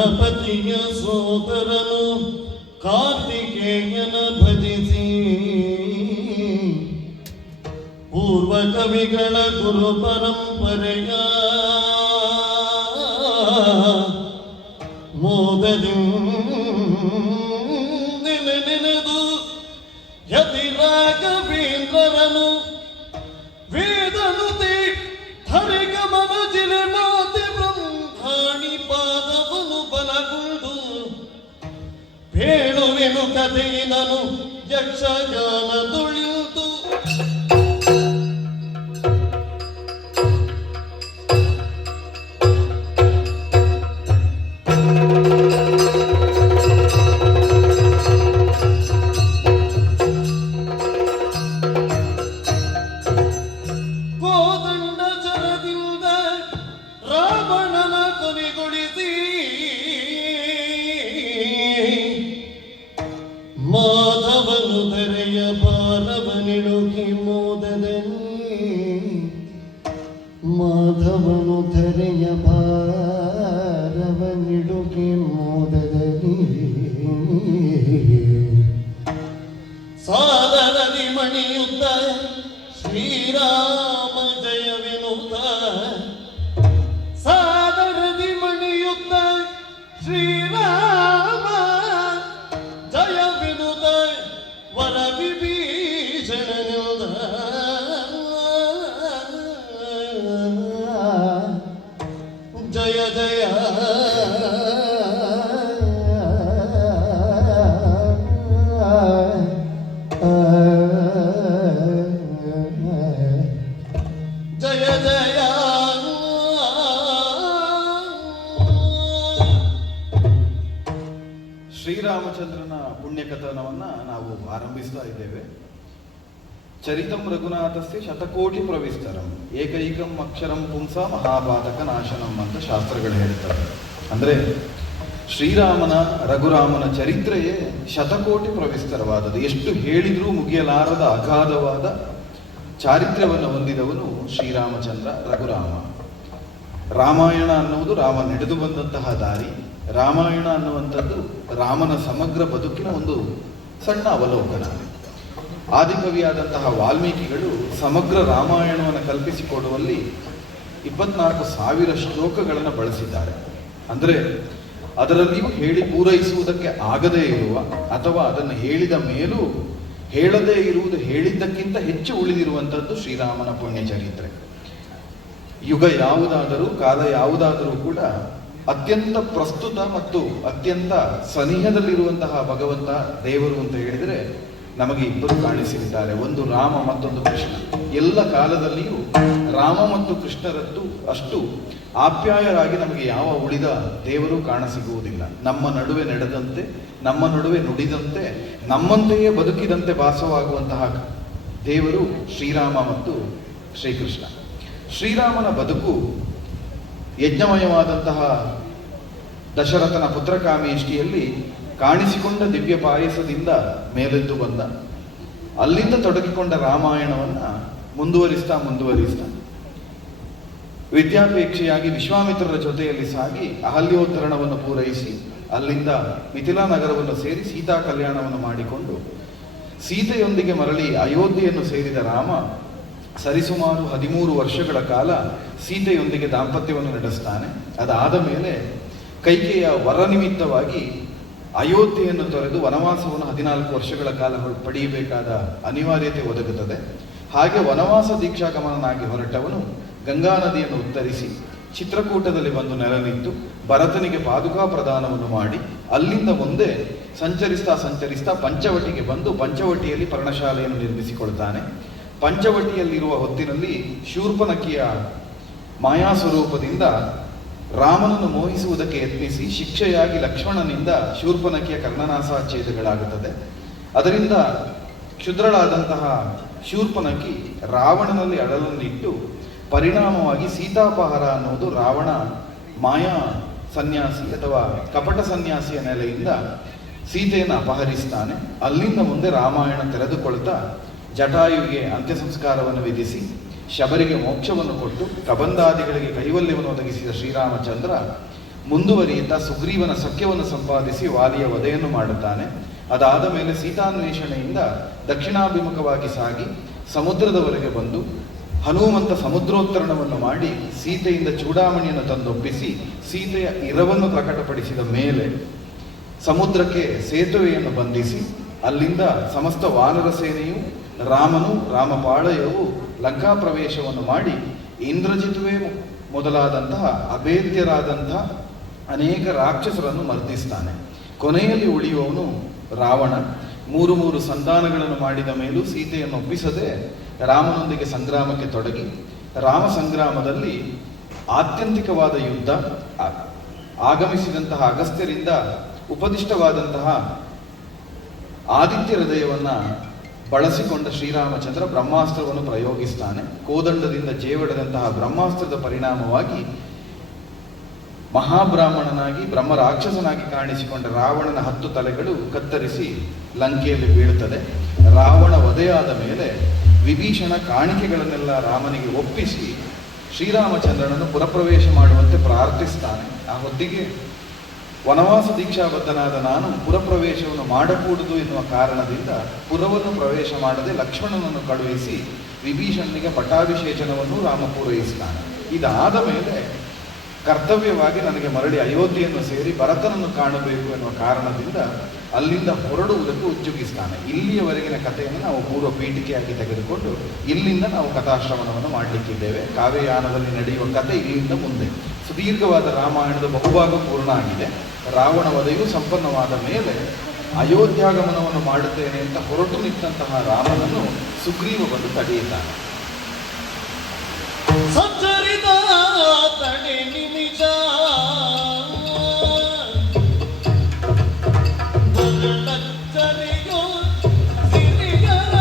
ಗಣಪತಿಯ ಸೋದರನು ಕಾರ್ತಿಕೇಯನ ಭಜಿಸಿ ಪೂರ್ವ ಕವಿಗಳ ಗುರು ಪರಂಪರೆಯ ಮೋದದಿ ನೆನೆದು ಯತಿ ರಾಘವೇಂದ್ರರನು ವೇದನುತಿ ಹರಿಗಮನ ಜಿಲೆ ಮಾತೆ ಬ್ರಹ್ಮಾಣಿ ಪಾದವನು ಬಲಗುಂಡು ಬೇಳುವೆನು ಕಥೆಯಿನನು ಯಕ್ಷಗಾನ ತುಳಿಯುವುದು ಮಾಧವನು ಧರೆಯ ಭಾರವನಿಡುಗಿ ಮೋದದಲ್ಲಿ ಮಾಧವನು ಧರೆಯ ಭಾರವನಿಡುಗಿ ಮೋದದಲ್ಲಿ ಸಾದರದಿ ಮಣಿಯುತ್ತ ಶ್ರೀರಾಮ ಜಯವೆನುತ್ತ ಸಾದರದಿ ಮಣಿಯುತ್ತ ಶ್ರೀರಾಮ ಜಯವಿನುತ ವರ ವಿಭೀಷಣನಿಂದ ಜಯ ಜಯ ಜಯ ಜಯ ಶ್ರೀರಾಮಚಂದ್ರನ ಪುಣ್ಯಕಥನವನ್ನ ನಾವು ಆರಂಭಿಸ್ತಾ ಇದ್ದೇವೆ. ಚರಿತಂ ರಘುನಾಥಸ್ಯ ಶತಕೋಟಿ ಪ್ರವಿಸ್ತರಂ ಏಕೈಕಂ ಅಕ್ಷರಂ ಪುಂಸ ಮಹಾಪಾತಕ ನಾಶನಂ ಅಂತ ಶಾಸ್ತ್ರಗಳು ಹೇಳ್ತಾರೆ. ಅಂದ್ರೆ ಶ್ರೀರಾಮನ ರಘುರಾಮನ ಚರಿತ್ರೆಯೇ ಶತಕೋಟಿ ಪ್ರವಿಸ್ತರವಾದದ್ದು. ಎಷ್ಟು ಹೇಳಿದ್ರೂ ಮುಗಿಯಲಾರದ ಅಗಾಧವಾದ ಚಾರಿತ್ರ್ಯವನ್ನು ಹೊಂದಿದವನು ಶ್ರೀರಾಮಚಂದ್ರ ರಘುರಾಮ. ರಾಮಾಯಣ ಅನ್ನುವುದು ರಾಮ ನಡೆದು ಬಂದಂತಹ ದಾರಿ. ರಾಮಾಯಣ ಅನ್ನುವಂಥದ್ದು ರಾಮನ ಸಮಗ್ರ ಬದುಕಿನ ಒಂದು ಸಣ್ಣ ಅವಲೋಕನ. ಆದಿಕವಿಯಾದಂತಹ ವಾಲ್ಮೀಕಿಗಳು ಸಮಗ್ರ ರಾಮಾಯಣವನ್ನು ಕಲ್ಪಿಸಿಕೊಡುವಲ್ಲಿ 24,000 ಶ್ಲೋಕಗಳನ್ನು ಬಳಸಿದ್ದಾರೆ. ಅಂದರೆ ಅದರಲ್ಲಿಯೂ ಹೇಳಿ ಪೂರೈಸುವುದಕ್ಕೆ ಆಗದೇ ಇರುವ ಅಥವಾ ಅದನ್ನು ಹೇಳಿದ ಮೇಲೂ ಹೇಳದೇ ಇರುವುದು ಹೇಳಿದ್ದಕ್ಕಿಂತ ಹೆಚ್ಚು ಉಳಿದಿರುವಂಥದ್ದು ಶ್ರೀರಾಮನ ಪುಣ್ಯ ಚರಿತ್ರೆ. ಯುಗ ಯಾವುದಾದರೂ ಕಾಲ ಯಾವುದಾದರೂ ಕೂಡ ಅತ್ಯಂತ ಪ್ರಸ್ತುತ ಮತ್ತು ಅತ್ಯಂತ ಸನಿಹದಲ್ಲಿರುವಂತಹ ಭಗವಂತ ದೇವರು ಅಂತ ಹೇಳಿದರೆ ನಮಗೆ ಇಬ್ಬರು ಕಾಣಿಸಿದ್ದಾರೆ. ಒಂದು ರಾಮ, ಮತ್ತೊಂದು ಕೃಷ್ಣ. ಎಲ್ಲ ಕಾಲದಲ್ಲಿಯೂ ರಾಮ ಮತ್ತು ಕೃಷ್ಣರದ್ದು ಅಷ್ಟು ಆಪ್ಯಾಯರಾಗಿ ನಮಗೆ ಯಾವ ಉಳಿದ ದೇವರು ಕಾಣಸಿಗುವುದಿಲ್ಲ. ನಮ್ಮ ನಡುವೆ ನಡೆದಂತೆ, ನಮ್ಮ ನಡುವೆ ನುಡಿದಂತೆ, ನಮ್ಮಂತೆಯೇ ಬದುಕಿದಂತೆ ಭಾಸವಾಗುವಂತಹ ದೇವರು ಶ್ರೀರಾಮ ಮತ್ತು ಶ್ರೀಕೃಷ್ಣ. ಶ್ರೀರಾಮನ ಬದುಕು ಯಜ್ಞಮಯವಾದಂತಹ ದಶರಥನ ಪುತ್ರಕಾಮೇಷ್ಟಿಯಲ್ಲಿ ಕಾಣಿಸಿಕೊಂಡ ದಿವ್ಯ ಪಾಯಸದಿಂದ ಮೇಲೆದ್ದು ಬಂದ. ಅಲ್ಲಿಂದ ತೊಡಗಿಕೊಂಡ ರಾಮಾಯಣವನ್ನ ಮುಂದುವರಿಸ್ತಾ ವಿದ್ಯಾಪೇಕ್ಷೆಯಾಗಿ ವಿಶ್ವಾಮಿತ್ರರ ಜೊತೆಯಲ್ಲಿ ಸಾಗಿ ಅಹಲ್ಯೋದ್ಧರಣವನ್ನು ಪೂರೈಸಿ ಅಲ್ಲಿಂದ ಮಿಥಿಲಾ ನಗರವನ್ನು ಸೇರಿ ಸೀತಾ ಕಲ್ಯಾಣವನ್ನು ಮಾಡಿಕೊಂಡು ಸೀತೆಯೊಂದಿಗೆ ಮರಳಿ ಅಯೋಧ್ಯೆಯನ್ನು ಸೇರಿದ ರಾಮ ಸರಿಸುಮಾರು 13 ವರ್ಷಗಳ ಕಾಲ ಸೀತೆಯೊಂದಿಗೆ ದಾಂಪತ್ಯವನ್ನು ನಡೆಸ್ತಾನೆ. ಅದಾದ ಮೇಲೆ ಕೈಕೆಯ ವರ ನಿಮಿತ್ತವಾಗಿ ಅಯೋಧ್ಯೆಯನ್ನು ತೊರೆದು ವನವಾಸವನ್ನು 14 ವರ್ಷಗಳ ಕಾಲ ಪಡೆಯಬೇಕಾದ ಅನಿವಾರ್ಯತೆ ಒದಗುತ್ತದೆ. ಹಾಗೆ ವನವಾಸ ದೀಕ್ಷಾಗಮನನಾಗಿ ಹೊರಟವನು ಗಂಗಾ ನದಿಯನ್ನು ಉತ್ತರಿಸಿ ಚಿತ್ರಕೂಟದಲ್ಲಿ ಬಂದು ನೆಲೆನಿಂತು ಭರತನಿಗೆ ಪಾದುಕಾ ಪ್ರದಾನವನ್ನು ಮಾಡಿ ಅಲ್ಲಿಂದ ಮುಂದೆ ಸಂಚರಿಸ್ತಾ ಪಂಚವಟಿಗೆ ಬಂದು ಪಂಚವಟಿಯಲ್ಲಿ ಪರ್ಣಶಾಲೆಯನ್ನು ನಿರ್ಮಿಸಿಕೊಳ್ತಾನೆ. ಪಂಚವಟಿಯಲ್ಲಿರುವ ಹೊತ್ತಿನಲ್ಲಿ ಶೂರ್ಪನಖಿಯ ಮಾಯಾ ಸ್ವರೂಪದಿಂದ ರಾಮನನ್ನು ಮೋಹಿಸುವುದಕ್ಕೆ ಯತ್ನಿಸಿ ಶಿಕ್ಷೆಯಾಗಿ ಲಕ್ಷ್ಮಣನಿಂದ ಶೂರ್ಪನಖಿಯ ಕರ್ಣನಾಸಾಚ್ಛೇದಗಳಾಗುತ್ತದೆ. ಅದರಿಂದ ಕ್ಷುದ್ರಳಾದಂತಹ ಶೂರ್ಪನಖಿ ರಾವಣನಲ್ಲಿ ಅಡಲನ್ನಿಟ್ಟು ಪರಿಣಾಮವಾಗಿ ಸೀತಾಪಹಾರ ಅನ್ನುವುದು ರಾವಣ ಮಾಯಾ ಸನ್ಯಾಸಿ ಅಥವಾ ಕಪಟ ಸನ್ಯಾಸಿಯ ನೆಲೆಯಿಂದ ಸೀತೆಯನ್ನು ಅಪಹರಿಸ್ತಾನೆ. ಅಲ್ಲಿಂದ ಮುಂದೆ ರಾಮಾಯಣ ತೆರೆದುಕೊಳ್ತಾ ಜಟಾಯುವಿಗೆ ಅಂತ್ಯ ಸಂಸ್ಕಾರವನ್ನು ವಿಧಿಸಿ ಶಬರಿಗೆ ಮೋಕ್ಷವನ್ನು ಕೊಟ್ಟು ಕಬಂಧಾದಿಗಳಿಗೆ ಕೈವಲ್ಯವನ್ನು ಒದಗಿಸಿದ ಶ್ರೀರಾಮಚಂದ್ರ ಮುಂದುವರಿಯುತ್ತಾ ಸುಗ್ರೀವನ ಸಖ್ಯವನ್ನು ಸಂಪಾದಿಸಿ ವಾಲಿಯ ವಧೆಯನ್ನು ಮಾಡುತ್ತಾನೆ. ಅದಾದ ಮೇಲೆ ಸೀತಾನ್ವೇಷಣೆಯಿಂದ ದಕ್ಷಿಣಾಭಿಮುಖವಾಗಿ ಸಾಗಿ ಸಮುದ್ರದವರೆಗೆ ಬಂದು ಹನುಮಂತ ಸಮುದ್ರೋತ್ತರಣವನ್ನು ಮಾಡಿ ಸೀತೆಯಿಂದ ಚೂಡಾಮಣಿಯನ್ನು ತಂದೊಪ್ಪಿಸಿ ಸೀತೆಯ ಇರವನ್ನು ಪ್ರಕಟಪಡಿಸಿದ ಮೇಲೆ ಸಮುದ್ರಕ್ಕೆ ಸೇತುವೆಯನ್ನು ಬಂಧಿಸಿ ಅಲ್ಲಿಂದ ಸಮಸ್ತ ವಾನರ ಸೇನೆಯು ರಾಮನು ರಾಮಪಾಳಯವು ಲಂಕಾ ಪ್ರವೇಶವನ್ನು ಮಾಡಿ ಇಂದ್ರಜಿತುವೆ ಮೊದಲಾದಂತಹ ಅಭೇದ್ಯರಾದಂತಹ ಅನೇಕ ರಾಕ್ಷಸರನ್ನು ಮರ್ದಿಸ್ತಾನೆ. ಕೊನೆಯಲ್ಲಿ ಉಳಿಯುವವನು ರಾವಣ. ಮೂರು ಸಂಧಾನಗಳನ್ನು ಮಾಡಿದ ಮೇಲೂ ಸೀತೆಯನ್ನು ಒಪ್ಪಿಸದೆ ರಾಮನೊಂದಿಗೆ ಸಂಗ್ರಾಮಕ್ಕೆ ತೊಡಗಿ ರಾಮ ಸಂಗ್ರಾಮದಲ್ಲಿ ಆತ್ಯಂತಿಕವಾದ ಯುದ್ಧ ಆಗಮಿಸಿದಂತಹ ಅಗಸ್ತ್ಯರಿಂದ ಉಪದಿಷ್ಟವಾದಂತಹ ಆದಿತ್ಯ ಹೃದಯವನ್ನ ಬಳಸಿಕೊಂಡ ಶ್ರೀರಾಮಚಂದ್ರ ಬ್ರಹ್ಮಾಸ್ತ್ರವನ್ನು ಪ್ರಯೋಗಿಸ್ತಾನೆ. ಕೋದಂಡದಿಂದ ಜೇವಡದಂತಹ ಬ್ರಹ್ಮಾಸ್ತ್ರದ ಪರಿಣಾಮವಾಗಿ ಮಹಾಬ್ರಾಹ್ಮಣನಾಗಿ ಬ್ರಹ್ಮ ರಾಕ್ಷಸನಾಗಿ ಕಾಣಿಸಿಕೊಂಡ ರಾವಣನ 10 ತಲೆಗಳು ಕತ್ತರಿಸಿ ಲಂಕೆಯಲ್ಲಿ ಬೀಳುತ್ತದೆ. ರಾವಣ ವಧೆಯಾದ ಮೇಲೆ ವಿಭೀಷಣ ಕಾಣಿಕೆಗಳನ್ನೆಲ್ಲ ರಾಮನಿಗೆ ಒಪ್ಪಿಸಿ ಶ್ರೀರಾಮಚಂದ್ರನನ್ನು ಪುರಪ್ರವೇಶ ಮಾಡುವಂತೆ ಪ್ರಾರ್ಥಿಸ್ತಾನೆ. ಆ ಹೊತ್ತಿಗೆ ವನವಾಸ ದೀಕ್ಷಾಬದ್ಧನಾದ ನಾನು ಪುರಪ್ರವೇಶವನ್ನು ಮಾಡಕೂಡದು ಎನ್ನುವ ಕಾರಣದಿಂದ ಪುರವನ್ನು ಪ್ರವೇಶ ಮಾಡದೆ ಲಕ್ಷ್ಮಣನನ್ನು ಕಳುಹಿಸಿ ವಿಭೀಷಣನಿಗೆ ಪಟ್ಟಾಭಿಷೇಚನವನ್ನು ರಾಮ ಪೂರೈಸ್ತಾನೆ. ಇದಾದ ಮೇಲೆ ಕರ್ತವ್ಯವಾಗಿ ನನಗೆ ಮರಳಿ ಅಯೋಧ್ಯೆಯನ್ನು ಸೇರಿ ಭರತನನ್ನು ಕಾಣಬೇಕು ಎನ್ನುವ ಕಾರಣದಿಂದ ಅಲ್ಲಿಂದ ಹೊರಡುವುದಕ್ಕೆ ಉಜ್ಜುಗಿಸ್ತಾನೆ. ಇಲ್ಲಿಯವರೆಗಿನ ಕಥೆಯನ್ನು ನಾವು ಪೂರ್ವ ಪೀಠಿಕೆಯಾಗಿ ತೆಗೆದುಕೊಂಡು ಇಲ್ಲಿಂದ ನಾವು ಕಥಾಶ್ರವಣವನ್ನು ಮಾಡಲಿಕ್ಕಿದ್ದೇವೆ. ಕಾವ್ಯಯಾನದಲ್ಲಿ ನಡೆಯುವ ಕಥೆ ಇಲ್ಲಿಂದ ಮುಂದೆ ಸುದೀರ್ಘವಾದ ರಾಮಾಯಣದ ಬಹುಭಾಗ ಪೂರ್ಣ ಆಗಿದೆ. ರಾವಣ ವಧೆಯು ಸಂಪನ್ನವಾದ ಮೇಲೆ ಅಯೋಧ್ಯಾಗಮನವನ್ನು ಮಾಡುತ್ತೇನೆ ಅಂತ ಹೊರಟು ನಿಂತಹ ರಾಮನನ್ನು ಸುಗ್ರೀವ ಬಂದು ತಡೆಯುತ್ತಾನೆ. ಸಚ್ಚರಿತ ತಡೆ ನಿಮಿಷ ಬರಲಚ್ಚರಿಯೋ ಸಿರಿಯರ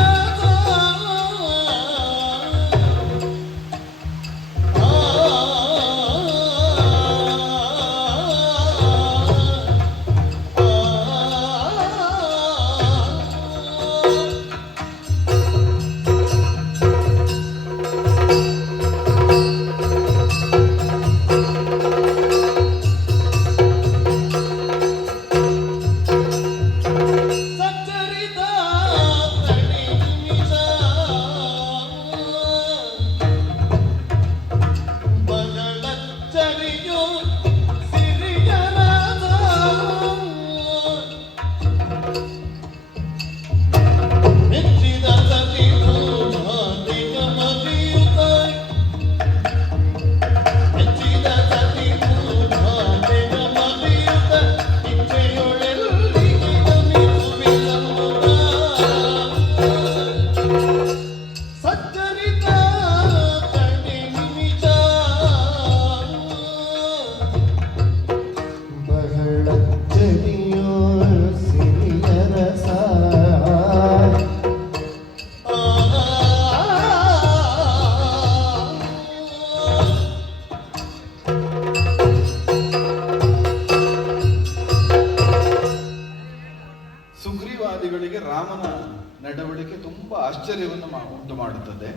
ಸುಗ್ರೀವಾದಿಗಳಿಗೆ ರಾಮನ ನಡವಳಿಕೆ ತುಂಬಾ ಆಶ್ಚರ್ಯವನ್ನು ಉಂಟು ಮಾಡುತ್ತದೆ.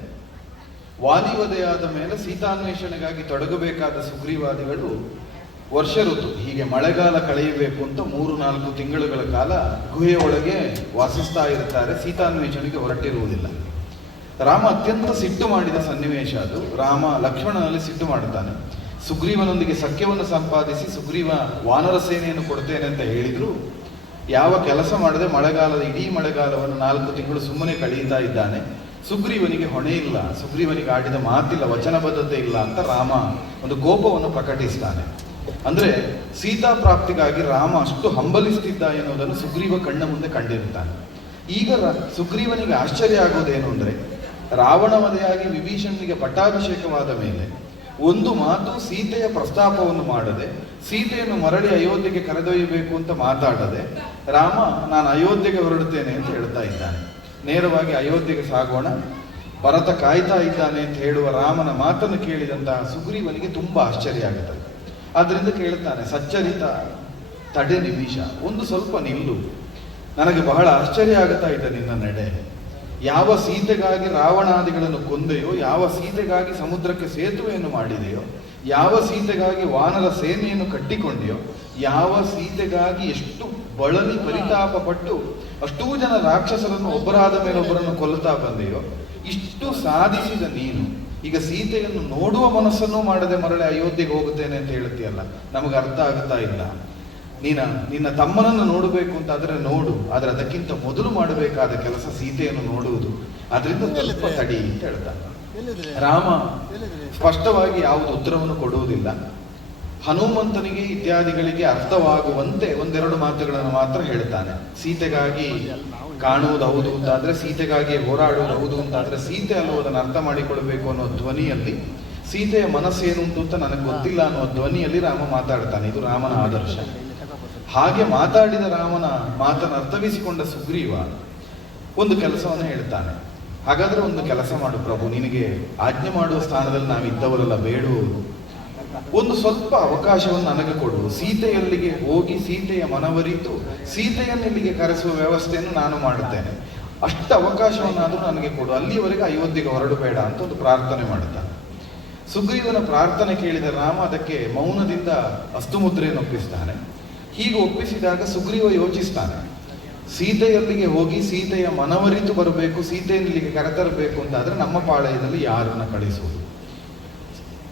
ವಾಲಿವಧೆಯಾದ ಮೇಲೆ ಸೀತಾನ್ವೇಷಣೆಗಾಗಿ ತೊಡಗಬೇಕಾದ ಸುಗ್ರೀವಾದಿಗಳು ವರ್ಷ ಋತು ಹೀಗೆ ಮಳೆಗಾಲ ಕಳೆಯಬೇಕು ಅಂತ 3-4 ತಿಂಗಳುಗಳ ಕಾಲ ಗುಹೆಯ ಒಳಗೆ ವಾಸಿಸ್ತಾ ಇರುತ್ತಾರೆ. ಸೀತಾನ್ವೇಷಣೆಗೆ ಹೊರಟಿರುವುದಿಲ್ಲ. ರಾಮ ಅತ್ಯಂತ ಸಿಟ್ಟು ಮಾಡಿದ ಸನ್ನಿವೇಶ ಅದು. ರಾಮ ಲಕ್ಷ್ಮಣನಲ್ಲಿ ಸಿಟ್ಟು ಮಾಡುತ್ತಾನೆ. ಸುಗ್ರೀವನೊಂದಿಗೆ ಸಖ್ಯವನ್ನು ಸಂಪಾದಿಸಿ ಸುಗ್ರೀವ ವಾನರ ಸೇನೆಯನ್ನು ಕೊಡ್ತೇನೆ ಅಂತ ಹೇಳಿದ್ರು ಯಾವ ಕೆಲಸ ಮಾಡದೆ ಮಳೆಗಾಲದ ಇಡೀ ಮಳೆಗಾಲವನ್ನು 4 ತಿಂಗಳು ಸುಮ್ಮನೆ ಕಳೆಯುತ್ತಾ ಇದ್ದಾನೆ. ಸುಗ್ರೀವನಿಗೆ ಹೊಣೆ ಇಲ್ಲ, ಸುಗ್ರೀವನಿಗೆ ಆಡಿದ ಮಾತಿಲ್ಲ, ವಚನಬದ್ಧತೆ ಇಲ್ಲ ಅಂತ ರಾಮ ಒಂದು ಕೋಪವನ್ನು ಪ್ರಕಟಿಸ್ತಾನೆ. ಅಂದ್ರೆ ಸೀತಾ ಪ್ರಾಪ್ತಿಗಾಗಿ ರಾಮ ಅಷ್ಟು ಹಂಬಲಿಸ್ತಿದ್ದ ಎನ್ನುವುದನ್ನು ಸುಗ್ರೀವ ಕಣ್ಣ ಮುಂದೆ ಕಂಡಿರುತ್ತಾನೆ. ಈಗ ಸುಗ್ರೀವನಿಗೆ ಆಶ್ಚರ್ಯ ಆಗೋದೇನು ಅಂದ್ರೆ ರಾವಣ ವಧೆಯಾಗಿ ವಿಭೀಷಣನಿಗೆ ಪಟ್ಟಾಭಿಷೇಕವಾದ ಮೇಲೆ ಒಂದು ಮಾತು ಸೀತೆಯ ಪ್ರಸ್ತಾಪವನ್ನು ಮಾಡದೆ ಸೀತೆಯನ್ನು ಮರಳಿ ಅಯೋಧ್ಯೆಗೆ ಕರೆದೊಯ್ಯಬೇಕು ಅಂತ ಮಾತಾಡದೆ ರಾಮ ನಾನು ಅಯೋಧ್ಯೆಗೆ ಹೊರಡುತ್ತೇನೆ ಅಂತ ಹೇಳ್ತಾ ಇದ್ದಾನೆ. ನೇರವಾಗಿ ಅಯೋಧ್ಯೆಗೆ ಸಾಗೋಣ, ಭರತ ಕಾಯ್ತಾ ಇದ್ದಾನೆ ಅಂತ ಹೇಳುವ ರಾಮನ ಮಾತನ್ನು ಕೇಳಿದಂತಹ ಸುಗ್ರೀವನಿಗೆ ತುಂಬಾ ಆಶ್ಚರ್ಯ ಆಗುತ್ತದೆ. ಆದ್ರಿಂದ ಕೇಳುತ್ತಾನೆ, ಸಚ್ಚರಿತ ತಡೆ ನಿಮಿಷ, ಒಂದು ಸ್ವಲ್ಪ ನಿಲ್ಲು, ನನಗೆ ಬಹಳ ಆಶ್ಚರ್ಯ ಆಗುತ್ತಾ ಇದೆ ನಿನ್ನ ನಡೆ. ಯಾವ ಸೀತೆಗಾಗಿ ರಾವಣಾದಿಗಳನ್ನು ಕೊಂದೆಯೋ, ಯಾವ ಸೀತೆಗಾಗಿ ಸಮುದ್ರಕ್ಕೆ ಸೇತುವೆಯನ್ನು ಮಾಡಿದೆಯೋ, ಯಾವ ಸೀತೆಗಾಗಿ ವಾನರ ಸೇನೆಯನ್ನು ಕಟ್ಟಿಕೊಂಡೆಯೋ, ಯಾವ ಸೀತೆಗಾಗಿ ಎಷ್ಟು ಬಳಲಿ ಪರಿತಾಪ ಪಟ್ಟು ಅಷ್ಟೂ ಜನ ರಾಕ್ಷಸರನ್ನು ಒಬ್ಬರಾದ ಮೇಲೆ ಒಬ್ಬರನ್ನು ಕೊಲ್ಲುತ್ತಾ ಬಂದೆಯೋ, ಇಷ್ಟು ಸಾಧಿಸಿದ ನೀನು ಈಗ ಸೀತೆಯನ್ನು ನೋಡುವ ಮನಸ್ಸನ್ನು ಮಾಡದೆ ಮರಳಿ ಅಯೋಧ್ಯೆಗೆ ಹೋಗುತ್ತೇನೆ ಅಂತ ಹೇಳುತ್ತೀಯಲ್ಲ, ನಮಗೆ ಅರ್ಥ ಆಗುತ್ತಾ ಇಲ್ಲ. ನಿನ್ನ ತಮ್ಮನನ್ನು ನೋಡಬೇಕು ಅಂತಾದ್ರೆ ನೋಡು, ಆದ್ರೆ ಅದಕ್ಕಿಂತ ಮೊದಲು ಮಾಡಬೇಕಾದ ಕೆಲಸ ಸೀತೆಯನ್ನು ನೋಡುವುದು. ಅದರಿಂದ ಸ್ವಲ್ಪ ತಡಿ ಅಂತ ಹೇಳ್ತಾನೆ. ರಾಮ ಸ್ಪಷ್ಟವಾಗಿ ಯಾವುದು ಉತ್ತರವನ್ನು ಕೊಡುವುದಿಲ್ಲ. ಹನುಮಂತನಿಗೆ ಇತ್ಯಾದಿಗಳಿಗೆ ಅರ್ಥವಾಗುವಂತೆ ಒಂದೆರಡು ಮಾತುಗಳನ್ನು ಮಾತ್ರ ಹೇಳ್ತಾನೆ. ಸೀತೆಗಾಗಿ ಕಾಣುವುದು ಹೌದು ಅಂತಾದ್ರೆ, ಸೀತೆಗಾಗಿ ಹೋರಾಡುವುದು ಹೌದು ಅಂತಾದ್ರೆ, ಸೀತೆ ಅನ್ನುವುದನ್ನು ಅರ್ಥ ಮಾಡಿಕೊಳ್ಬೇಕು ಅನ್ನೋ ಧ್ವನಿಯಲ್ಲಿ, ಸೀತೆಯ ಮನಸ್ಸೇನುಂಟು ಅಂತ ನನಗೆ ಗೊತ್ತಿಲ್ಲ ಅನ್ನೋ ಧ್ವನಿಯಲ್ಲಿ ರಾಮ ಮಾತಾಡ್ತಾನೆ. ಇದು ರಾಮನ ಆದರ್ಶ. ಹಾಗೆ ಮಾತಾಡಿದ ರಾಮನ ಮಾತನ್ನು ಅರ್ಥವಿಸಿಕೊಂಡ ಸುಗ್ರೀವ ಒಂದು ಕೆಲಸವನ್ನು ಹೇಳ್ತಾನೆ. ಹಾಗಾದ್ರೆ ಒಂದು ಕೆಲಸ ಮಾಡು ಪ್ರಭು, ನಿನಗೆ ಆಜ್ಞೆ ಮಾಡುವ ಸ್ಥಾನದಲ್ಲಿ ನಾವಿದ್ದವರೆಲ್ಲ ಬೇಡುವವರು, ಒಂದು ಸ್ವಲ್ಪ ಅವಕಾಶವನ್ನು ನನಗೆ ಕೊಡು. ಸೀತೆಯಲ್ಲಿಗೆ ಹೋಗಿ ಸೀತೆಯ ಮನವರಿತು ಸೀತೆಯನ್ನು ಇಲ್ಲಿಗೆ ಕರೆಸುವ ವ್ಯವಸ್ಥೆಯನ್ನು ನಾನು ಮಾಡುತ್ತೇನೆ. ಅಷ್ಟು ಅವಕಾಶವನ್ನಾದರೂ ನನಗೆ ಕೊಡು, ಅಲ್ಲಿಯವರೆಗೆ ಅಯೋಧ್ಯೆಗೆ ಹೊರಡಬೇಡ ಅಂತ ಒಂದು ಪ್ರಾರ್ಥನೆ ಮಾಡುತ್ತಾನೆ. ಸುಗ್ರೀವನ ಪ್ರಾರ್ಥನೆ ಕೇಳಿದ ರಾಮ ಅದಕ್ಕೆ ಮೌನದಿಂದ ಅಸ್ತುಮುದ್ರೆಯನ್ನು ಒಪ್ಪಿಸ್ತಾನೆ. ಹೀಗೆ ಒಪ್ಪಿಸಿದಾಗ ಸುಗ್ರೀವ ಯೋಚಿಸ್ತಾನೆ, ಸೀತೆಯಲ್ಲಿಗೆ ಹೋಗಿ ಸೀತೆಯ ಮನವರಿತು ಬರಬೇಕು, ಸೀತೆಯನ್ನು ಇಲ್ಲಿಗೆ ಕರೆತರಬೇಕು ಅಂತಾದ್ರೆ ನಮ್ಮ ಪಾಳಯದಲ್ಲಿ ಯಾರನ್ನ ಕಳಿಸುವುದು?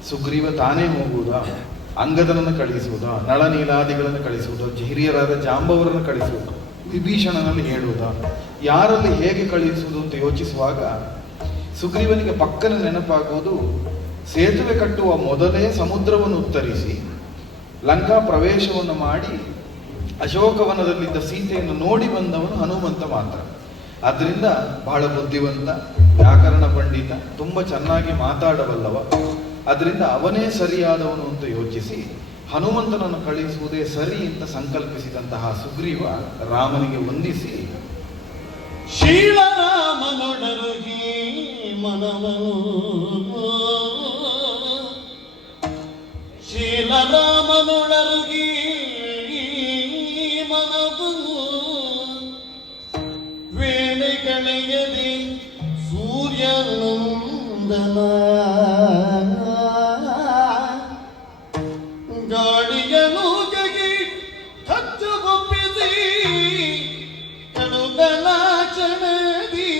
ಸುಗ್ರೀವ ತಾನೇ ಹೋಗುವುದಾ? ಅಂಗದನನ್ನು ಕಳಿಸುವುದಾ? ನಳನೀಲಾದಿಗಳನ್ನು ಕಳಿಸುವುದಾ? ಹಿರಿಯರಾದ ಜಾಂಬವರನ್ನು ಕಳಿಸುವುದು? ವಿಭೀಷಣನಲ್ಲಿ ಹೇಳುವುದಾ? ಯಾರಲ್ಲಿ ಹೇಗೆ ಕಳಿಸುವುದು ಅಂತ ಯೋಚಿಸುವಾಗ ಸುಗ್ರೀವನಿಗೆ ಪಕ್ಕನ ನೆನಪಾಗುವುದು, ಸೇತುವೆ ಕಟ್ಟುವ ಮೊದಲೇ ಸಮುದ್ರವನ್ನು ಉತ್ತರಿಸಿ ಲಂಕಾ ಪ್ರವೇಶವನ್ನು ಮಾಡಿ ಅಶೋಕವನದಲ್ಲಿದ್ದ ಸೀತೆಯನ್ನು ನೋಡಿ ಬಂದವನು ಹನುಮಂತ ಮಾತ್ರ. ಆದ್ದರಿಂದ ಬಹಳ ಬುದ್ಧಿವಂತ, ವ್ಯಾಕರಣ ಪಂಡಿತ, ತುಂಬ ಚೆನ್ನಾಗಿ ಮಾತಾಡಬಲ್ಲವ. ಅದರಿಂದ ಅವನೇ ಸರಿಯಾದವನು ಅಂತ ಯೋಚಿಸಿ ಹನುಮಂತನನ್ನು ಕಳಿಸುವುದೇ ಸರಿ ಅಂತ ಸಂಕಲ್ಪಿಸಿದಂತಹ ಸುಗ್ರೀವ ರಾಮನಿಗೆ ವಂದಿಸಿ, ಶೀಲರಾಮನೊಡರುಗಿ ಮನವನು, ಶೀಲರಾಮನೊಡರುಗಿ ಮನವನು, ವೇಳೆಗಳೆಯದೆ ಸೂರ್ಯನಂದನ, ಗಾಳಿಯನು ಜಗಿ ಕಚ್ಚಗೊಪ್ಪಿಸಿ ಕಡುಗಲಾಚಣದಿ,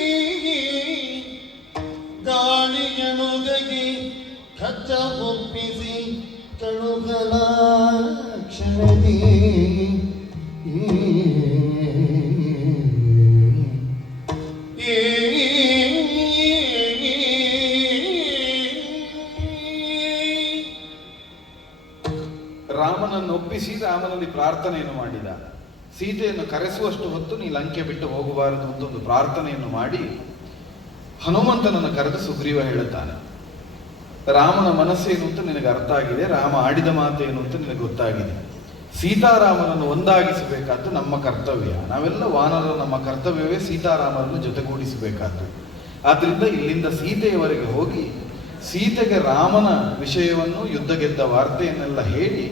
ಗಾಳಿಯನು ಜಗಿ ಕಚ್ಚಗೊಪ್ಪಿಸಿ ಕಡುಗಲಾಕ್ಷಣದಿ, ರಾಮನನ್ನು ಒಪ್ಪಿಸಿ ರಾಮನಲ್ಲಿ ಪ್ರಾರ್ಥನೆಯನ್ನು ಮಾಡಿದ. ಸೀತೆಯನ್ನು ಕರೆಸುವಷ್ಟು ಹೊತ್ತು ನೀ ಲಂಕೆ ಬಿಟ್ಟು ಹೋಗಬಾರದು ಅಂತ ಒಂದು ಪ್ರಾರ್ಥನೆಯನ್ನು ಮಾಡಿ ಹನುಮಂತನನ್ನು ಕರೆದು ಸುಗ್ರೀವ ಹೇಳುತ್ತಾನೆ, ರಾಮನ ಮನಸ್ಸೇನು ಅಂತ ನಿನಗೆ ಅರ್ಥ ಆಗಿದೆ, ರಾಮ ಆಡಿದ ಮಾತೇನು ಅಂತ ನಿನಗೆ ಗೊತ್ತಾಗಿದೆ. ಸೀತಾರಾಮನನ್ನು ಒಂದಾಗಿಸಬೇಕಾದ್ದು ನಮ್ಮ ಕರ್ತವ್ಯ. ನಾವೆಲ್ಲ ವಾನರರು, ನಮ್ಮ ಕರ್ತವ್ಯವೇ ಸೀತಾರಾಮರನ್ನು ಜೊತೆಗೂಡಿಸಬೇಕಾದ್ದು. ಆದ್ರಿಂದ ಇಲ್ಲಿಂದ ಸೀತೆಯವರೆಗೆ ಹೋಗಿ ಸೀತೆಗೆ ರಾಮನ ವಿಷಯವನ್ನು, ಯುದ್ಧ ಗೆದ್ದ ವಾರ್ತೆಯನ್ನೆಲ್ಲ ಹೇಳಿ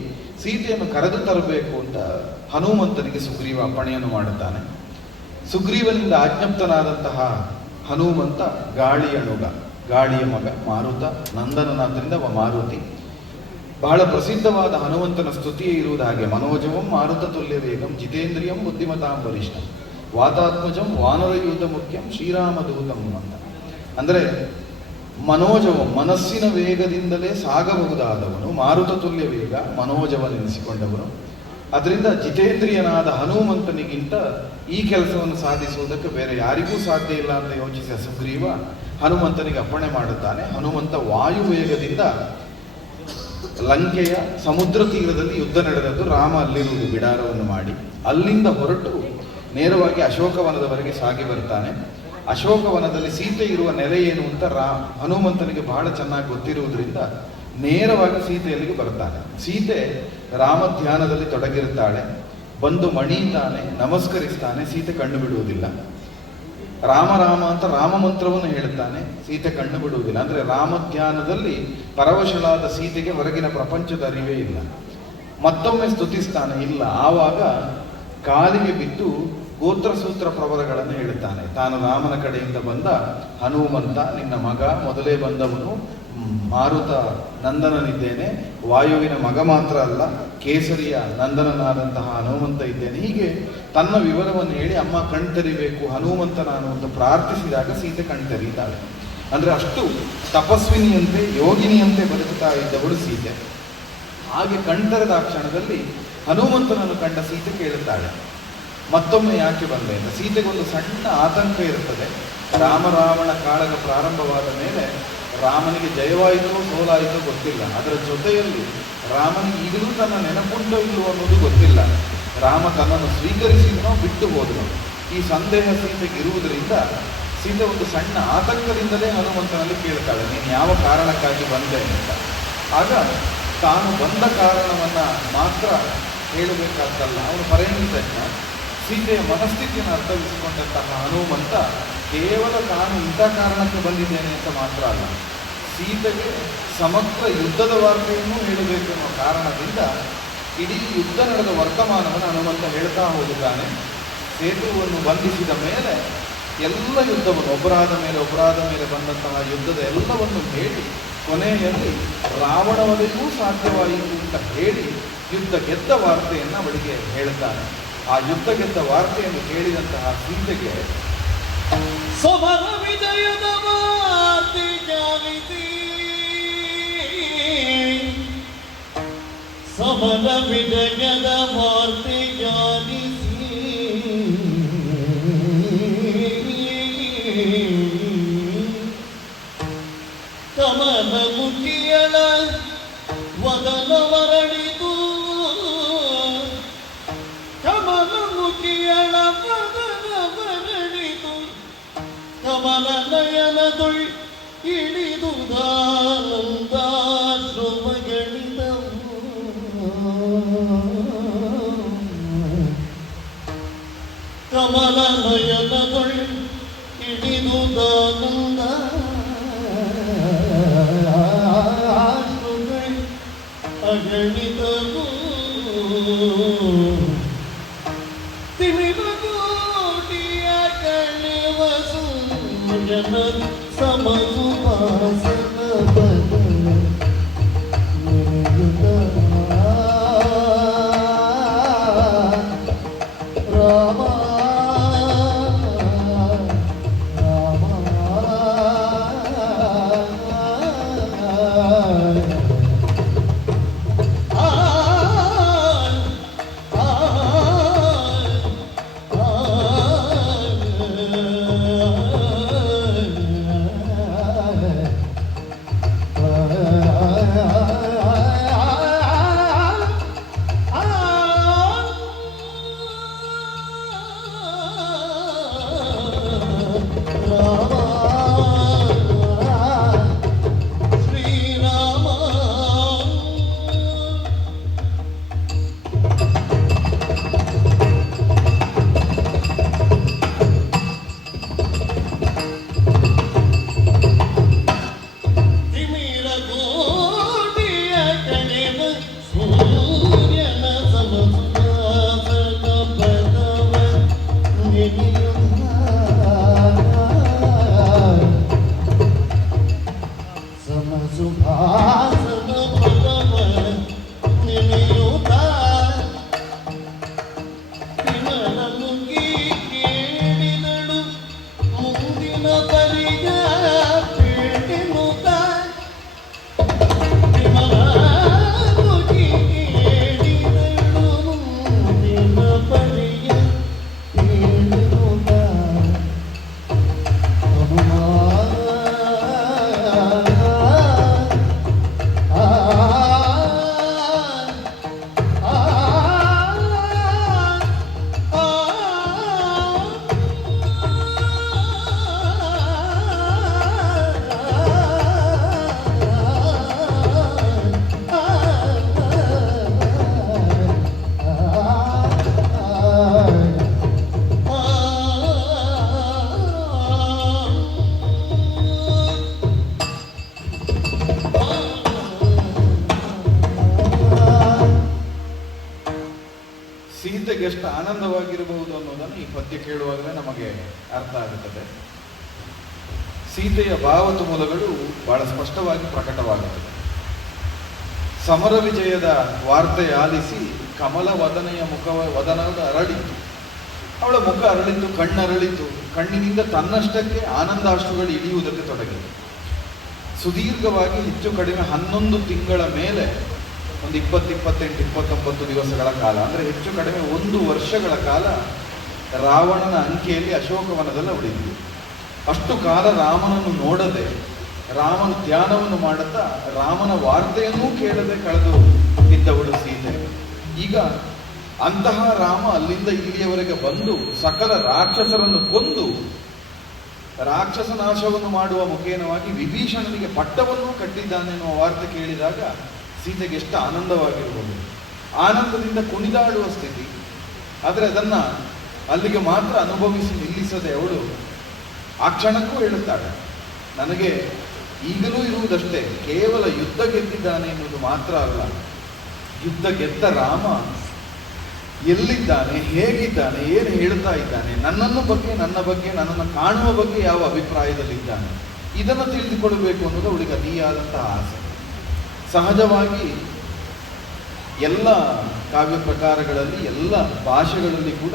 ಸೀತೆಯನ್ನು ಕರೆದು ತರಬೇಕು ಅಂತ ಹನುಮಂತನಿಗೆ ಸುಗ್ರೀವ ಅಪ್ಪಣೆಯನ್ನು ಮಾಡುತ್ತಾನೆ. ಸುಗ್ರೀವನಿಂದ ಆಜ್ಞಪ್ತನಾದಂತಹ ಹನುಮಂತ ಗಾಳಿಯನುಗ, ಗಾಳಿಯ ಮಗ, ಮಾರುತ, ನಂದನನಾದ್ರಿಂದ ಮಾರುತಿ. ಬಹಳ ಪ್ರಸಿದ್ಧವಾದ ಹನುಮಂತನ ಸ್ತುತಿಯೇ ಇರುವುದು ಹಾಗೆ, ಮನೋಜವಂ ಮಾರುತ ತುಲ್ಯ ವೇಗಂ ಜಿತೇಂದ್ರಿಯಂ ಬುದ್ಧಿಮತಾಂ ವರಿಷ್ಠಂ ವಾತಾತ್ಮಜಂ ವಾನರಯೂತ ಮುಖ್ಯಂ ಶ್ರೀರಾಮದೂತಂ ಅಂತ. ಅಂದರೆ ಮನೋಜವಂ, ಮನಸ್ಸಿನ ವೇಗದಿಂದಲೇ ಸಾಗಬಹುದಾದವನು, ಮಾರುತ ತುಲ್ಯ ವೇಗ, ಮನೋಜವನೆನಿಸಿಕೊಂಡವನು. ಅದರಿಂದ ಜಿತೇಂದ್ರಿಯನಾದ ಹನುಮಂತನಿಗಿಂತ ಈ ಕೆಲಸವನ್ನು ಸಾಧಿಸುವುದಕ್ಕೆ ಬೇರೆ ಯಾರಿಗೂ ಸಾಧ್ಯ ಇಲ್ಲ ಅಂತ ಯೋಚಿಸಿದ ಸುಗ್ರೀವ ಹನುಮಂತನಿಗೆ ಅಪ್ಪಣೆ ಮಾಡುತ್ತಾನೆ. ಹನುಮಂತ ವಾಯುವೇಗದಿಂದ ಲಂಕೆಯ ಸಮುದ್ರ ತೀರದಲ್ಲಿ ಯುದ್ಧ ನಡೆದದ್ದು, ರಾಮ ಅಲ್ಲಿರುವುದು ಬಿಡಾರವನ್ನು ಮಾಡಿ, ಅಲ್ಲಿಂದ ಹೊರಟು ನೇರವಾಗಿ ಅಶೋಕವನದವರೆಗೆ ಸಾಗಿ ಬರ್ತಾನೆ. ಅಶೋಕವನದಲ್ಲಿ ಸೀತೆ ಇರುವ ನೆಲೆ ಏನು ಅಂತ ಹನುಮಂತನಿಗೆ ಬಹಳ ಚೆನ್ನಾಗಿ ಗೊತ್ತಿರುವುದರಿಂದ ನೇರವಾಗಿ ಸೀತೆಯಲ್ಲಿಗೆ ಬರ್ತಾನೆ. ಸೀತೆ ರಾಮ ಧ್ಯಾನದಲ್ಲಿ ತೊಡಗಿರುತ್ತಾಳೆ. ಬಂದು ಮಣಿತಾನೆ, ನಮಸ್ಕರಿಸ್ತಾನೆ. ಸೀತೆ ಕಣ್ಣು ಬಿಡುವುದಿಲ್ಲ. ರಾಮ ರಾಮ ಅಂತ ರಾಮ ಮಂತ್ರವನ್ನು ಹೇಳುತ್ತಾನೆ. ಸೀತೆ ಕಣ್ಣು ಬಿಡುವುದಿಲ್ಲ. ಅಂದ್ರೆ ರಾಮ ಧ್ಯಾನದಲ್ಲಿ ಪರವಶಳಾದ ಸೀತೆಗೆ ಹೊರಗಿನ ಪ್ರಪಂಚದ ಅರಿವೇ ಇಲ್ಲ. ಮತ್ತೊಮ್ಮೆ ಸ್ತುತಿಸ್ತಾನೆ, ಇಲ್ಲ. ಆವಾಗ ಕಾಲಿಗೆ ಬಿದ್ದು ಗೋತ್ರ ಸೂತ್ರ ಪ್ರವರಗಳನ್ನು ಹೇಳುತ್ತಾನೆ. ತಾನು ರಾಮನ ಕಡೆಯಿಂದ ಬಂದ ಹನುಮಂತ, ನಿನ್ನ ಮಗ ಮೊದಲೇ ಬಂದವನು, ಮಾರುತ ನಂದನನಿದ್ದೇನೆ, ವಾಯುವಿನ ಮಗ ಮಾತ್ರ ಅಲ್ಲ ಕೇಸರಿಯ ನಂದನನಾದಂತಹ ಹನುಮಂತ ಇದ್ದೇನೆ. ಹೀಗೆ ತನ್ನ ವಿವರವನ್ನು ಹೇಳಿ ಅಮ್ಮ ಕಣ್ತರಿಬೇಕು ಹನುಮಂತ ನಾನು ಅಂತ ಪ್ರಾರ್ಥಿಸಿದಾಗ ಸೀತೆ ಕಣ್ತರಿತಾಳೆ. ಅಂದರೆ ಅಷ್ಟು ತಪಸ್ವಿನಿಯಂತೆ ಯೋಗಿನಿಯಂತೆ ಬದುಕುತ್ತಾ ಇದ್ದವಳು ಸೀತೆ. ಹಾಗೆ ಕಣ್ತರದ ಆ ಕ್ಷಣದಲ್ಲಿ ಹನುಮಂತನನ್ನು ಕಂಡ ಸೀತೆ ಕೇಳುತ್ತಾಳೆ, ಮತ್ತೊಮ್ಮೆ ಯಾಕೆ ಬಂದೆ ಅಂತ. ಸೀತೆಗೊಂದು ಸಣ್ಣ ಆತಂಕ ಇರುತ್ತದೆ. ರಾಮರಾವಣ ಕಾಳಗ ಪ್ರಾರಂಭವಾದ ಮೇಲೆ ರಾಮನಿಗೆ ಜಯವಾಯಿತೋ ಸೋಲಾಯಿತೋ ಗೊತ್ತಿಲ್ಲ. ಅದರ ಜೊತೆಯಲ್ಲಿ ರಾಮನಿಗೆ ಈಗಲೂ ತನ್ನ ನೆನಪುಂಟೋ ಇಲ್ಲವೋ ಅನ್ನೋದು ಗೊತ್ತಿಲ್ಲ. ರಾಮ ತನ್ನನ್ನು ಸ್ವೀಕರಿಸಿದನೋ ಬಿಟ್ಟು ಹೋದನು. ಈ ಸಂದೇಹ ಸೀತೆಗಿರುವುದರಿಂದ ಸೀತೆ ಒಂದು ಸಣ್ಣ ಆತಂಕದಿಂದಲೇ ಹನುಮಂತನಲ್ಲಿ ಕೇಳ್ತಾಳೆ, ನೀನು ಯಾವ ಕಾರಣಕ್ಕಾಗಿ ಬಂದೆ ಅಂತ. ಆಗ ತಾನು ಬಂದ ಕಾರಣವನ್ನು ಮಾತ್ರ ಹೇಳಬೇಕಾದ್ದಲ್ಲ, ಅವನು ಪರಿಣಿತಜ್ಞ. ಸೀತೆಯ ಮನಸ್ಥಿತಿಯನ್ನು ಅರ್ಥವಿಸಿಕೊಂಡಂತಹ ಹನುಮಂತ ಕೇವಲ ತಾನು ಇಂಥ ಕಾರಣಕ್ಕೆ ಬಂದಿದ್ದೇನೆ ಅಂತ ಮಾತ್ರ ಅಲ್ಲ, ಸೀತೆಗೆ ಸಮಗ್ರ ಯುದ್ಧದ ವಾರ್ತೆಯನ್ನು ಹೇಳಬೇಕು ಅನ್ನೋ ಕಾರಣದಿಂದ ಇಡೀ ಯುದ್ಧ ನಡೆದ ವರ್ತಮಾನವನ್ನು ಹನುಮಂತ ಹೇಳ್ತಾ ಹೋಗುತ್ತಾನೆ. ಸೇತುವನ್ನು ಬಂಧಿಸಿದ ಮೇಲೆ ಎಲ್ಲ ಯುದ್ಧವನ್ನು ಒಬ್ಬರಾದ ಮೇಲೆ ಬಂದಂತಹ ಯುದ್ಧದ ಎಲ್ಲವನ್ನು ಹೇಳಿ ಕೊನೆಯಲ್ಲಿ ರಾವಣವರೆಗೂ ಸಾಧ್ಯವಾಯಿತು ಅಂತ ಹೇಳಿ ಯುದ್ಧ ಗೆದ್ದ ವಾರ್ತೆಯನ್ನು ಅವಳಿಗೆ ಹೇಳುತ್ತಾನೆ. ಆ ಯುದ್ಧ ಗೆದ್ದ ವಾರ್ತೆಯನ್ನು ಕೇಳಿದಂತಹ ಸೀತೆಗೆ ಸಮರ ವಿಜಯದ ವಾರ್ತೆ ಜ್ಞಾನಿಸಿ, ಸಮರ ವಿಜಯದ ವಾರ್ತೆ ಜ್ಞಾನಿಸಿ, ಕಮಲ ಮುಖಿಯಳ ವದನವರಳಿದು, ಕಮಲ ಮುಖಿಯಳ ವದನವರಳಿದು, ಕಮಲ ನಯನದೊಳ್ ಇಳಿದುದಾನಂದಾಶ್ರಮಗಳಿದವು, ಕಮಲ ನಯನದೊಳ್ ಇಳಿದುದಾನಂದ ಅಗಣಿತವು, ತಿಮಿರಗೋಟಿಯ ಕಳೆವ ಸೂರ್ಯನ ಸಮಸುಭಾಸನ ಬದಲ ರಾಮ ಎಷ್ಟು ಆನಂದವಾಗಿರಬಹುದು ಅನ್ನೋದನ್ನು ಈ ಪದ್ಯ ಕೇಳುವಾಗಲೇ ನಮಗೆ ಅರ್ಥ ಆಗುತ್ತದೆ. ಸೀತೆಯ ಭಾವತುಮುಲಗಳು ಬಹಳ ಸ್ಪಷ್ಟವಾಗಿ ಪ್ರಕಟವಾಗುತ್ತದೆ. ಸಮರ ವಿಜಯದ ವಾರ್ತೆ ಆಲಿಸಿ ಕಮಲ ವದನೆಯ ವದನದ ಅರಳಿತು. ಅವಳ ಮುಖ ಅರಳಿತು, ಕಣ್ಣರಳಿತು. ಕಣ್ಣಿನಿಂದ ತನ್ನಷ್ಟಕ್ಕೆ ಆನಂದಾಶ್ರುಗಳು ಇಳಿಯುವುದಕ್ಕೆ ತೊಡಗಿತು. ಸುದೀರ್ಘವಾಗಿ ಹೆಚ್ಚು ಕಡಿಮೆ 11 ತಿಂಗಳ ಮೇಲೆ ಒಂದು 28-29 ದಿವಸಗಳ ಕಾಲ, ಅಂದರೆ ಹೆಚ್ಚು ಕಡಿಮೆ 1 ವರ್ಷಗಳ ಕಾಲ ರಾವಣನ ಅಂಕೆಯಲ್ಲಿ ಅಶೋಕವನದಲ್ಲಿ ಉಳಿದಿದ್ದು. ಅಷ್ಟು ಕಾಲ ರಾಮನನ್ನು ನೋಡದೆ, ರಾಮನ ಧ್ಯಾನವನ್ನು ಮಾಡುತ್ತಾ, ರಾಮನ ವಾರ್ತೆಯನ್ನೂ ಕೇಳದೆ ಕಳೆದು ಇದ್ದವಳು ಸೀತೆ. ಈಗ ಅಂತಹ ರಾಮ ಅಲ್ಲಿಂದ ಇಲ್ಲಿಯವರೆಗೆ ಬಂದು ಸಕಲ ರಾಕ್ಷಸರನ್ನು ಕೊಂದು ರಾಕ್ಷಸ ನಾಶವನ್ನು ಮಾಡುವ ಮುಖೇನವಾಗಿ ವಿಭೀಷಣನಿಗೆ ಪಟ್ಟವನ್ನೂ ಕಟ್ಟಿದ್ದಾನೆ ಎನ್ನುವ ವಾರ್ತೆ ಕೇಳಿದಾಗ ಸೀತೆಗೆ ಎಷ್ಟು ಆನಂದವಾಗಿರಬಹುದು. ಆನಂದದಿಂದ ಕುಣಿದಾಡುವ ಸ್ಥಿತಿ. ಆದರೆ ಅದನ್ನ ಅಲ್ಲಿಗೆ ಮಾತ್ರ ಅನುಭವಿಸಿ ನಿಲ್ಲಿಸದೆ ಅವಳು ಆ ಕ್ಷಣಕ್ಕೂ ಹೇಳುತ್ತಾಳೆ, ನನಗೆ ಈಗಲೂ ಇರುವುದಷ್ಟೇ ಕೇವಲ ಯುದ್ಧ ಗೆದ್ದಿದ್ದಾನೆ ಎನ್ನುವುದು ಮಾತ್ರ ಅಲ್ಲ, ಯುದ್ಧ ಗೆದ್ದ ರಾಮ ಎಲ್ಲಿದ್ದಾನೆ, ಹೇಗಿದ್ದಾನೆ, ಏನು ಹೇಳ್ತಾ ಇದ್ದಾನೆ, ನನ್ನ ಬಗ್ಗೆ, ನನ್ನನ್ನು ಕಾಣುವ ಬಗ್ಗೆ ಯಾವ ಅಭಿಪ್ರಾಯದಲ್ಲಿದ್ದಾನೆ, ಇದನ್ನು ತಿಳಿದುಕೊಳ್ಳಬೇಕು ಅನ್ನೋದು ಅವಳಿಗೆ ಅತಿಯಾದಂತಹ ಆಸೆ. ಸಹಜವಾಗಿ ಎಲ್ಲ ಕಾವ್ಯ ಪ್ರಕಾರಗಳಲ್ಲಿ, ಎಲ್ಲ ಭಾಷೆಗಳಲ್ಲಿ ಕೂಡ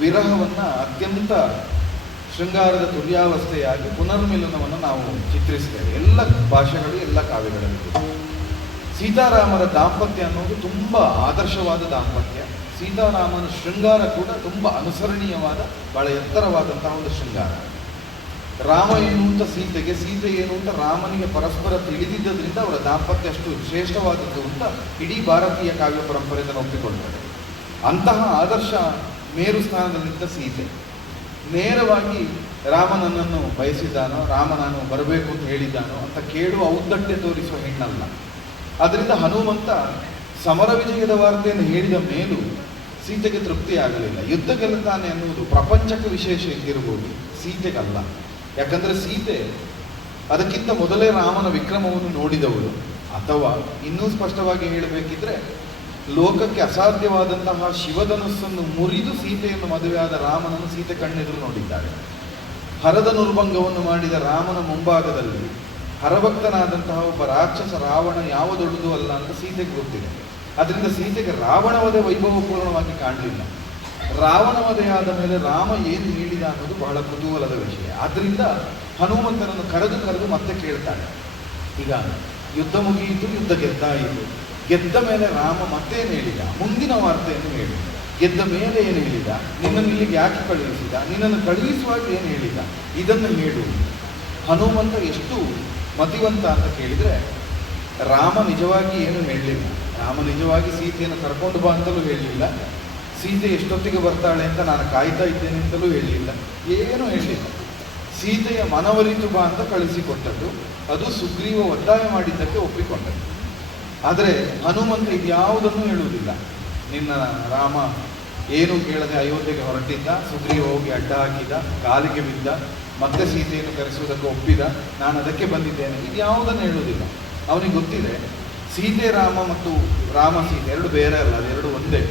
ವಿರಹವನ್ನ ಅತ್ಯಂತ ಶೃಂಗಾರದ ತುಲ್ಯಾವಸ್ಥೆಯಾಗಿ ಪುನರ್ಮಿಲನವನ್ನು ನಾವು ಚಿತ್ರಿಸ್ತೇವೆ. ಎಲ್ಲ ಭಾಷೆಗಳು, ಎಲ್ಲ ಕಾವ್ಯಗಳಲ್ಲಿ ಕೂಡ ಸೀತಾರಾಮರ ದಾಂಪತ್ಯ ಅನ್ನೋದು ತುಂಬ ಆದರ್ಶವಾದ ದಾಂಪತ್ಯ. ಸೀತಾರಾಮನ ಶೃಂಗಾರ ಕೂಡ ತುಂಬ ಅನುಸರಣೀಯವಾದ, ಬಹಳ ಎತ್ತರವಾದಂತಹ ಒಂದು ಶೃಂಗಾರ. ರಾಮ ಏನು ಅಂತ ಸೀತೆಗೆ, ಸೀತೆ ಏನು ಅಂತ ರಾಮನಿಗೆ ಪರಸ್ಪರ ತಿಳಿದಿದ್ದರಿಂದ ಅವರ ದಾಂಪತ್ಯ ಅಷ್ಟು ಶ್ರೇಷ್ಠವಾದದ್ದು ಅಂತ ಇಡೀ ಭಾರತೀಯ ಕಾವ್ಯ ಪರಂಪರೆ ತನ್ನ ಒಪ್ಪಿಕೊಳ್ತಾರೆ. ಅಂತಹ ಆದರ್ಶ ಮೇರು ಸ್ಥಾನದಲ್ಲಿದ್ದ ಸೀತೆ ನೇರವಾಗಿ ರಾಮನನ್ನು ಬಯಸಿದ್ದಾನೋ, ರಾಮ ನಾನು ಬರಬೇಕು ಅಂತ ಹೇಳಿದ್ದಾನೋ ಅಂತ ಕೇಳುವ ಔದ್ದಟ್ಯ ತೋರಿಸುವ ಹೆಣ್ಣಲ್ಲ. ಅದರಿಂದ ಹನುಮಂತ ಸಮರ ವಿಜಯದ ವಾರ್ತೆಯನ್ನು ಹೇಳಿದ ಮೇಲೂ ಸೀತೆಗೆ ತೃಪ್ತಿ ಆಗಲಿಲ್ಲ. ಯುದ್ಧ ಗೆಲ್ಲುತ್ತಾನೆ ಅನ್ನುವುದು ಪ್ರಪಂಚಕ್ಕೆ ವಿಶೇಷ ಇದ್ದಿರಬಹುದು, ಸೀತೆಗಲ್ಲ. ಯಾಕಂದ್ರೆ ಸೀತೆ ಅದಕ್ಕಿಂತ ಮೊದಲೇ ರಾಮನ ವಿಕ್ರಮವನ್ನು ನೋಡಿದವಳು. ಅಥವಾ ಇನ್ನೂ ಸ್ಪಷ್ಟವಾಗಿ ಹೇಳಬೇಕಿದ್ರೆ, ಲೋಕಕ್ಕೆ ಅಸಾಧ್ಯವಾದಂತಹ ಶಿವಧನುಸ್ಸನ್ನು ಮುರಿದು ಸೀತೆಯನ್ನು ಮದುವೆಯಾದ ರಾಮನನ್ನು ಸೀತೆ ಕಣ್ಣೆದುರು ನೋಡಿದ್ದಾಳೆ. ಹರದ ನುರ್ಭಂಗವನ್ನು ಮಾಡಿದ ರಾಮನ ಮುಂಭಾಗದಲ್ಲಿ ಹರಭಕ್ತನಾದಂತಹ ಒಬ್ಬ ರಾಕ್ಷಸ ರಾವಣ ಯಾವ ದೊಡ್ಡದು ಅಲ್ಲ ಅಂತ ಸೀತೆಗೆ ಗೊತ್ತಿದೆ. ಅದರಿಂದ ಸೀತೆಗೆ ರಾವಣವಧೆ ವೈಭವಪೂರ್ಣವಾಗಿ ಕಾಣಲಿಲ್ಲ. ರಾವಣವಧೆಯಾದ ಮೇಲೆ ರಾಮ ಏನು ಹೇಳಿದ ಅನ್ನೋದು ಬಹಳ ಕುತೂಹಲದ ವಿಷಯ. ಆದ್ದರಿಂದ ಹನುಮಂತನನ್ನು ಕರೆದು ಮತ್ತೆ ಕೇಳ್ತಾಳೆ, ಈಗ ಯುದ್ಧ ಮುಗಿಯಿತು, ಯುದ್ಧ ಗೆದ್ದಾಯಿತು, ಗೆದ್ದ ಮೇಲೆ ರಾಮ ಮತ್ತೇನು ಹೇಳಿದ, ಮುಂದಿನ ವಾರ್ತೆಯನ್ನು ಹೇಳಿ. ಗೆದ್ದ ಮೇಲೆ ಏನು ಹೇಳಿದ, ನಿನ್ನನ್ನು ಇಲ್ಲಿಗೆ ಯಾಕೆ ಕಳುಹಿಸಿದ, ನಿನ್ನನ್ನು ಕಳುಹಿಸುವಾಗ ಏನು ಹೇಳಿದ, ಇದನ್ನು ಹೇಳು. ಹನುಮಂತ ಎಷ್ಟು ಮತಿವಂತ ಅಂತ ಕೇಳಿದರೆ, ರಾಮ ನಿಜವಾಗಿ ಏನು ಹೇಳಲಿಲ್ಲ. ರಾಮ ನಿಜವಾಗಿ ಸೀತೆಯನ್ನು ಕರ್ಕೊಂಡು ಬಾ ಅಂತಲೂ ಹೇಳಲಿಲ್ಲ, ಸೀತೆ ಎಷ್ಟೊತ್ತಿಗೆ ಬರ್ತಾಳೆ ಅಂತ ನಾನು ಕಾಯ್ತಾ ಇದ್ದೇನೆ ಅಂತಲೂ ಹೇಳಲಿಲ್ಲ, ಏನೂ ಹೇಳಲಿಲ್ಲ. ಸೀತೆಯ ಮನವರಿತು ಬಾ ಅಂತ ಕಳಿಸಿಕೊಟ್ಟದ್ದು, ಅದು ಸುಗ್ರೀವ ಒತ್ತಾಯ ಮಾಡಿದ್ದಕ್ಕೆ ಒಪ್ಪಿಕೊಂಡದ್ದು. ಆದರೆ ಹನುಮಂತ ಇದ್ಯಾವುದನ್ನು ಹೇಳುವುದಿಲ್ಲ. ನಿನ್ನ ರಾಮ ಏನು ಕೇಳದೆ ಅಯೋಧ್ಯೆಗೆ ಹೊರಟಿದ್ದ, ಸುಗ್ರೀವ ಹೋಗಿ ಅಡ್ಡ ಹಾಕಿದ, ಕಾಲಿಗೆ ಬಿದ್ದ, ಮತ್ತೆ ಸೀತೆಯನ್ನು ಕರೆಸುವುದಕ್ಕೆ ಒಪ್ಪಿದ, ನಾನು ಅದಕ್ಕೆ ಬಂದಿದ್ದೇನೆ, ಇದ್ಯಾವುದನ್ನು ಹೇಳುವುದಿಲ್ಲ. ಅವನಿಗೆ ಗೊತ್ತಿದೆ ಸೀತೆ ರಾಮ ಮತ್ತು ರಾಮ ಸೀತೆ ಎರಡು ಬೇರೆ ಅಲ್ಲ, ಅದೆರಡು ಒಂದೇ.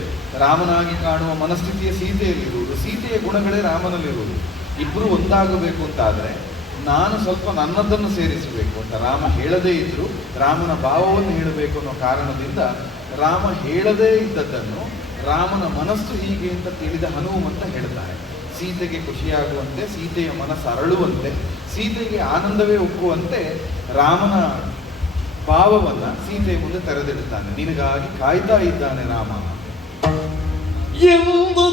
ರಾಮನಾಗಿ ಕಾಣುವ ಮನಸ್ಥಿತಿಯ ಸೀತೆಯಲ್ಲಿರುವುದು, ಸೀತೆಯ ಗುಣಗಳೇ ರಾಮನಲ್ಲಿರುವುದು. ಇಬ್ಬರು ಒಂದಾಗಬೇಕು ಅಂತಾದರೆ ನಾನು ಸ್ವಲ್ಪ ನನ್ನದನ್ನು ಸೇರಿಸಬೇಕು ಅಂತ ರಾಮ ಹೇಳದೇ ಇದ್ದರೂ ರಾಮನ ಭಾವವನ್ನು ಹೇಳಬೇಕು ಅನ್ನೋ ಕಾರಣದಿಂದ ರಾಮ ಹೇಳದೇ ಇದ್ದದ್ದನ್ನು ರಾಮನ ಮನಸ್ಸು ಹೀಗೆ ಅಂತ ತಿಳಿದ ಹನುಮಂತ ಹೇಳ್ತಾರೆ. ಸೀತೆಗೆ ಖುಷಿಯಾಗುವಂತೆ, ಸೀತೆಯ ಮನಸ್ಸು ಅರಳುವಂತೆ, ಸೀತೆಗೆ ಆನಂದವೇ ಒಕ್ಕುವಂತೆ ರಾಮನ ಭಾವವನ್ನ ಸೀತೆಯ ಮುಂದೆ ತೆರೆದಿಡುತ್ತಾನೆ. ನಿನಗಾಗಿ ಕಾಯ್ತಾ ಇದ್ದಾನೆ ರಾಮ ಎಂದು